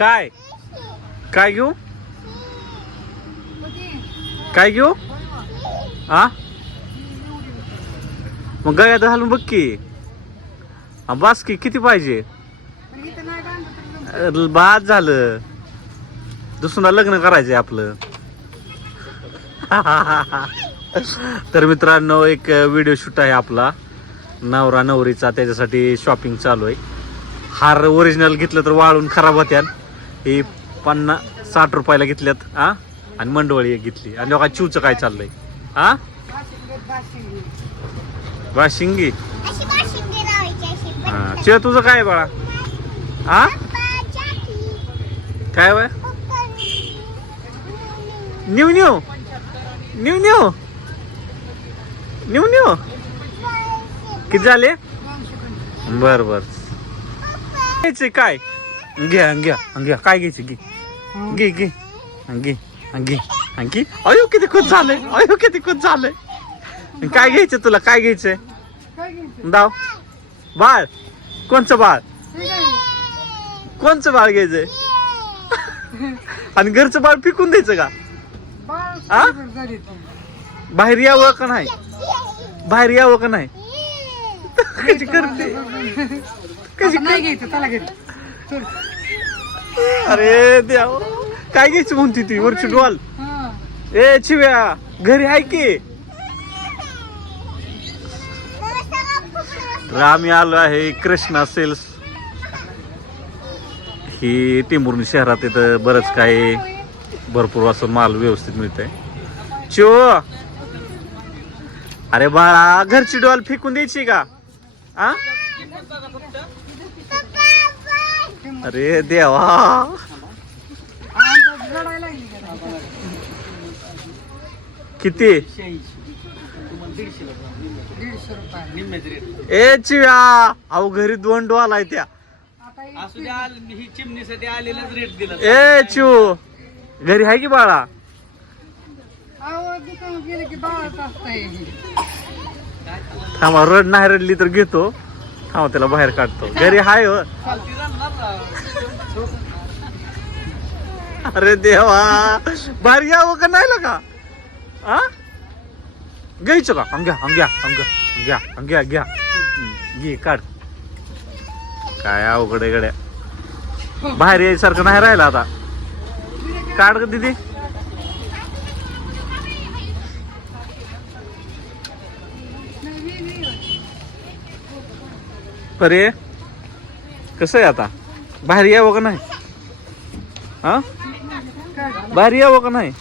काय? काय घेऊ? काय घेऊ? हा मग गळ्यात घालून बघ की. हा, बस की किती पाहिजे? बाद झालं. दुसरा लग्न करायचंय आपलं. तर मित्रांनो एक व्हिडिओ शूट आहे आपला. नवरा नवरीचा त्याच्यासाठी शॉपिंग चालू आहे. हार ओरिजिनल घेतलं तर वाळून खराब होत्या ही पन्नास साठ रुपयाला घेतल्यात हा? आणि मंडवळी एक घेतली. आणि लोका चिवचं काय चाललंय? हा? बाशिंगी अशी हा. चिव तुझं काय बाळा? हा? काय वय न्यू न्यू. न्यू न्यू. न्यू न्यू. किती झाले? बर बर. काय? घ्या घ्या घ्या काय घ्यायचे? घे. घे घे. घे घे. घे. अयो किती खुश झालंय अयो किती खुश झालंय काय घ्यायचं तुला? काय घ्यायचंय? दाव. बाळ. कोणचं बाळ? कोणचं बाळ घ्यायचंय? आणि घरचं बाळ पिकून द्यायचं का? आ? बाहेर यावं का नाही? बाहेर यावं का नाही? कशी करते? कशी नाही घ्यायचं त्याला घे. अरे देव. काय घ्यायची म्हणती ती? वरची डॉल. ए चिव्या घरी आहे की? तर आम्ही आलो आहे कृष्णा सेल्स. ही टिंबुर्णी शहरात इथं बरंच काय भरपूर असं माल व्यवस्थित मिळतंय. चिव अरे बाळा घरची डॉल फेकून द्यायची का? आ? अरे देवा. किती? ए चिव्या अहो घरी दोन डॉल आहे त्या. चिमणीसाठी आलेलाच रेट दिला ए चिव घरी आहे की बाळा? थांबा रड नाही रडली तर घेतो. थांबा त्याला बाहेर काढतो. घरी हाय हो. अरे देवा. बाहेर यावं का नाही का? आ? घ्यायचं का अंग्या अंग्या अंग्या अंग्या अंग्या घ्या. घे काढ. काय अवघड गड्या. बाहेर यायसारखं नाही राहिलं आता. काढ ग दीदी. अरे कसं आहे आता? बाहेर यावं का नाही? हा? बाहेर यावं का नाही?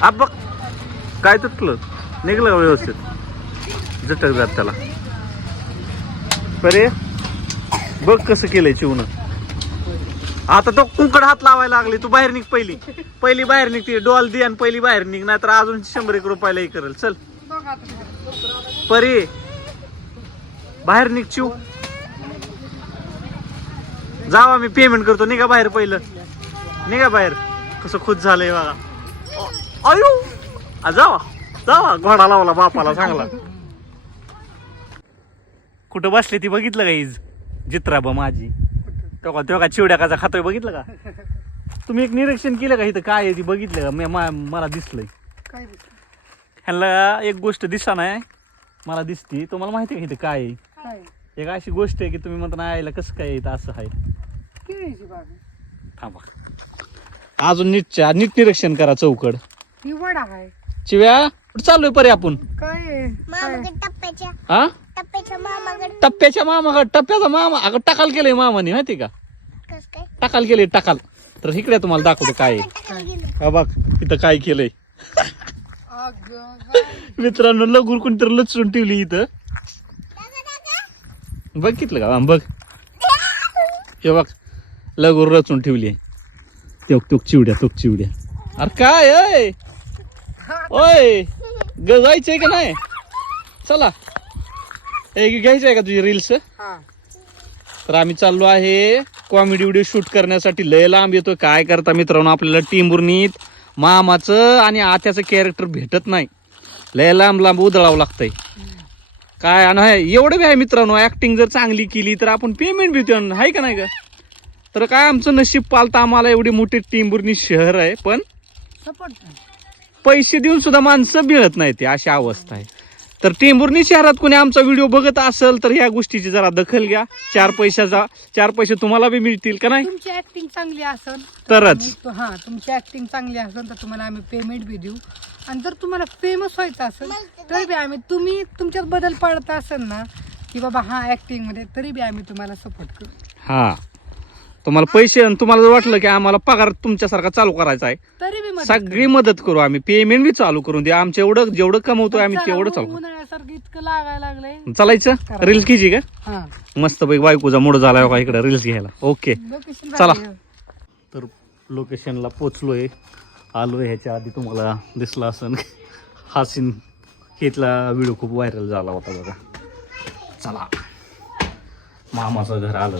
आप आ बघ. काय तुटलं? निघलं का व्यवस्थित? झटक जात त्याला. अरे बघ कसं केलंय चिवनं आता तो कुंकड हात लावायला लागली. तू बाहेर निघ पहिली. पहिली बाहेर निघते. डॉल दे आणि पहिली बाहेर निघ. नाही तर अजून शंभर एक रुपयाला हे करेल. चल. परी. बाहेर निघ चिव जावा मी पेमेंट करतो. निघा बाहेर पहिलं. निघा बाहेर. कसं खुश झालंय बघा. अ- अयो जावा. जावा. घोडा लावला बापाला चांगला. कुठं बसली ती बघितलं का इज जित्राबा माझी. तो का तो का चिवड्याकाचा खातोय बघितलं का? तुम्ही एक निरीक्षण केलं का इथं? काय आहे ती बघितलं का? मला दिसलंय. काय ह्यांना एक गोष्ट दिसा नाही. मला दिसती. तुम्हाला माहिती आहे का इथं काय आहे? काय? एक अशी गोष्ट आहे की तुम्ही म्हणता नाही आईला कसं काय येतं असं आहे? केळीची बाग. थांबा. अजून नीट नीट निरीक्षण करा चौकड. ही वडा आहे. चिव्या कुठं चाललोय परे आपण? काय आहे? काय? मामाकडे टप्प्याच्या हा? टप्प्याच्या मामाकडे टप्प्याच्या मामा टप्प्याचा मामा अगं टकाल केलंय मामाने माहिती का? कस काय? टकाल केलंय टकाल. तर इकडे तुम्हाला दाखवतो काय आहे. टाकायला गेलं. हा बघ इथं काय केलंय? मित्रांनो लगूर कोणतरी लचून ठेवली इथं. बघितलं का बघ. हे बघ लगूर रचून ठेवली. तोक तोक चिवड्या तोक चिवड्या. अरे काय अय ओय ग जायचंय का नाही? चला. ए घ्यायचंय का तुझी रील्स तर आम्ही चाललो आहे. कॉमेडी व्हिडिओ शूट करण्यासाठी लय लांब येतोय. काय करता मित्रांनो आपल्याला टिंबुर्नीत मामाचं आणि आत्याचं कॅरेक्टर भेटत नाही. लय लांब लांब उधळावं लागतंय. काय आणि एवढं बी आहे मित्रांनो ऍक्टिंग जर चांगली केली तर आपण पेमेंट बी देऊ आहे का नाही का तर काय आमचं नशीब पालतं आम्हाला एवढी मोठी टिंबुर्णी शहर आहे पण पैसे देऊन सुद्धा माणसं मिळत नाही ते अशी अवस्था आहे. तर टेंभुर्णी शहरात कोणी आमचा व्हिडिओ बघत असेल तर ह्या गोष्टीची जरा दखल घ्या. चार पैशाचा चार पैसे तुम्हाला बी मिळतील का नाही? तुमची ऍक्टिंग चांगली असेल तरच. हा तुमची ऍक्टिंग चांगली असेल तर तुम्हाला आम्ही पेमेंट बी देऊ. आणि जर तुम्हाला फेमस व्हायचं असेल तरी बी आम्ही तुम्ही तुमच्यात बदल पाडता असेल ना की बाबा हा ऍक्टिंगमध्ये तरी बी आम्ही तुम्हाला सपोर्ट करू. हा. तुम्हाला पैसे आणि तुम्हाला जर वाटलं की आम्हाला पगार तुमच्यासारखा चालू करायचा आहे तरी मदत सगळी मदत करू आम्ही. पेमेंट बी चालू करून दे आमचं एवढं जेवढं कमवतोय आम्ही तेवढं चालू उन्हाळ्यासारखं इतकं लागायला लागलंय. चालायचं? रील्स घ्यायची का? हा. मस्त पैकी बायकोचा मूड झाला का इकडे रील्स घ्यायला. ओके लोकेशन चला. तर लोकेशनला पोचलोय. आलोय ह्याच्या आधी तुम्हाला दिसला असन. हा सीन घेतला. व्हिडिओ खूप व्हायरल झाला होता बघा. चला. मामाचं घर आलं.